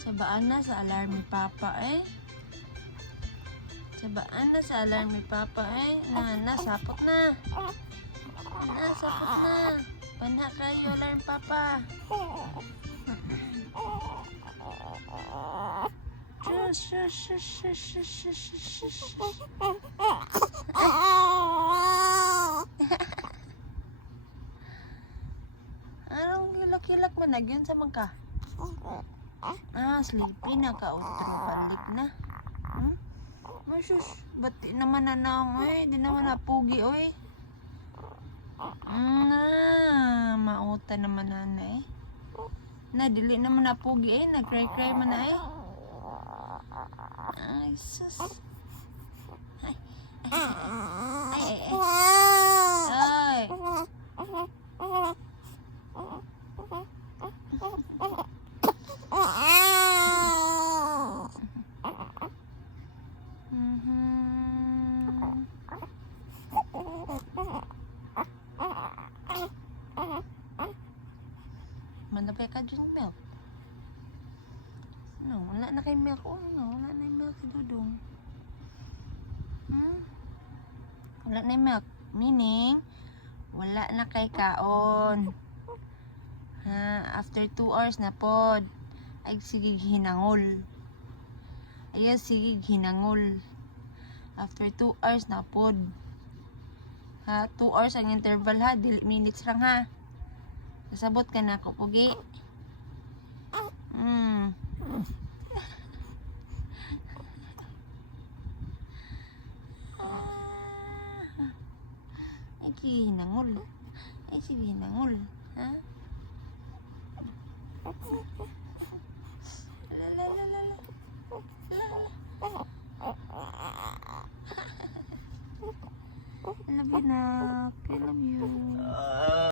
Sabaan na sa alarm ni Papa eh. Sabaan na sa alarm ni Papa eh. Nasapot na. Nasapot na. Pana kayo alarm Papa. Shush, shush, shush, shush, shush, shush, shush. Anong kilak-kilak mo na? Yun sa magka? Sleepy na ka. Balik na. Masus, ba't di naman na naong oy? Di naman na pugi oy. Mauta naman na eh. Dili naman na pugi eh. Nag-cry-cry man na eh. Ay, sus. Ay. Ay. Manapay ka dyan milk. No, wala na kay milk. Wala na yung milk si Dudong. Wala na yung milk. Meaning, wala na kay kaon. After 2 hours na pod. Ay, sige hinangol. Ay, sige hinangol. After 2 hours na pod. 2 hours ang interval ha. Dili minutes lang ha. Nasabot ka na ako, pugi. Ay, sige hinangol. Ay, sige hinangol. Ha? Lalalala. I love you, Nak. I love you.